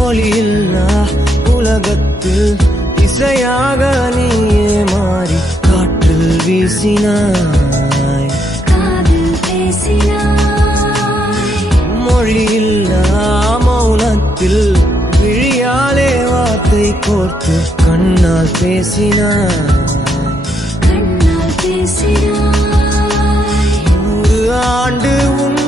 ஒளியில்லா உலகத்தில் இசையாக நீயே மாறி காற்றில் வீசினாய், காதில் பேசினாய். மொழியில்லா மௌனத்தில் விழியாலே வார்த்தை கோர்த்து கண்ணால் பேசினாய், கண்ணால் பேசினாய். 100 ஆண்டு உன்